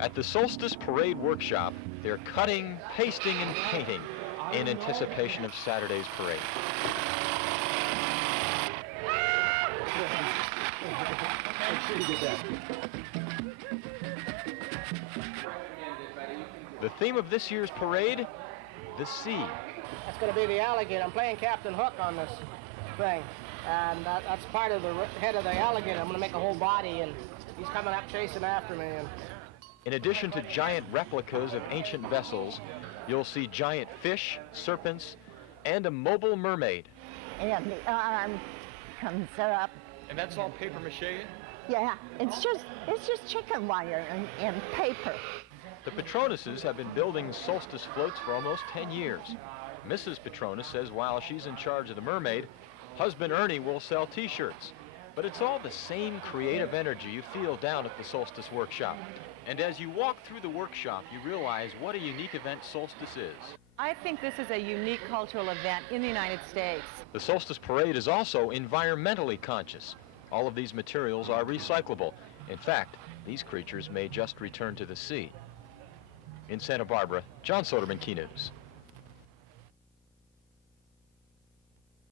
At the Solstice Parade Workshop, they're cutting, pasting, and painting in anticipation of Saturday's parade. The theme of this year's parade, the sea. That's going to be the alligator. I'm playing Captain Hook on this thing. And that's part of the head of the alligator. I'm going to make a whole body, and he's coming up chasing after me. And in addition to giant replicas of ancient vessels, you'll see giant fish, serpents, and a mobile mermaid. And the arm comes up. And that's all paper mache? Yeah, it's just chicken wire and paper. The Patronuses have been building solstice floats for almost 10 years. Mrs. Patronus says while she's in charge of the mermaid, husband Ernie will sell T-shirts. But it's all the same creative energy you feel down at the Solstice Workshop. And as you walk through the workshop, you realize what a unique event Solstice is. I think this is a unique cultural event in the United States. The Solstice Parade is also environmentally conscious. All of these materials are recyclable. In fact, these creatures may just return to the sea. In Santa Barbara, John Soderman, Key News.